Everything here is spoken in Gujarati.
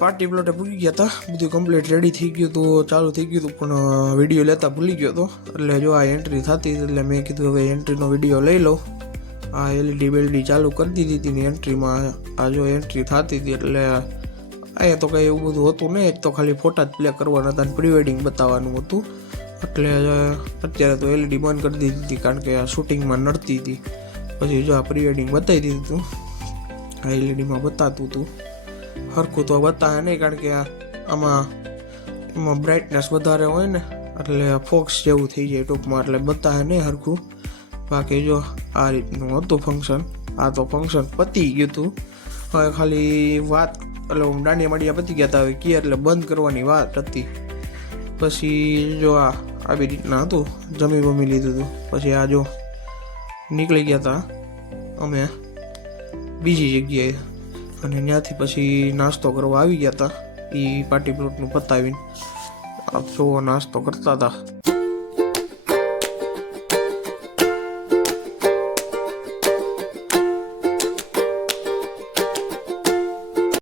પાર્ટી પ્લોટે પૂગી ગયા હતા, બધું કમ્પ્લીટ રેડી થઈ ગયું હતું, ચાલુ થઈ ગયું હતું, પણ વિડીયો લેતા ભૂલી ગયો હતો. એટલે જો આ એન્ટ્રી થતી, એટલે મેં કીધું હવે એન્ટ્રીનો વિડીયો લઈ લઉં. આ એલઈડી બેલડી ચાલુ કરી દીધી હતી ને એન્ટ્રીમાં આ જો એન્ટ્રી થતી હતી. એટલે અહીંયા તો કંઈ એવું બધું હતું નહીં, તો ખાલી ફોટા જ પ્લે કરવાના હતા અને પ્રી વેડિંગ બતાવવાનું હતું. એટલે અત્યારે તો એલઈડી બંધ કરી દીધી હતી, કારણ કે આ શૂટિંગમાં નડતી હતી. પછી જો આ પ્રી વેડિંગ બતાવી દીધું હતું, આ એલઈડીમાં બતાતું હતું. સરખું તો બતાવે નહીં, કારણ કે એમાં બ્રાઇટનેસ વધારે હોય ને, એટલે ફોક્સ જેવું થઈ જાય ટૂંકમાં, એટલે બતાવે નહીં સરખું. બાકી જો આ રીતનું હતું ફંક્શન. આ તો ફંક્શન પતી ગયું હતું, હવે ખાલી વાત એટલે દાંડિયા માંડિયા પતી ગયા હતા, હવે કે એટલે બંધ કરવાની વાત હતી. પછી જો આવી રીતના હતું, જમી બમી લીધું હતું. પછી આ જો નીકળી ગયા હતા અમે બીજી જગ્યાએ, અને ત્યાંથી પછી નાસ્તો કરવા આવી ગયા હતા. એ પાર્ટી પ્લોટનું પતાવીને જો નાસ્તો કરતા હતા.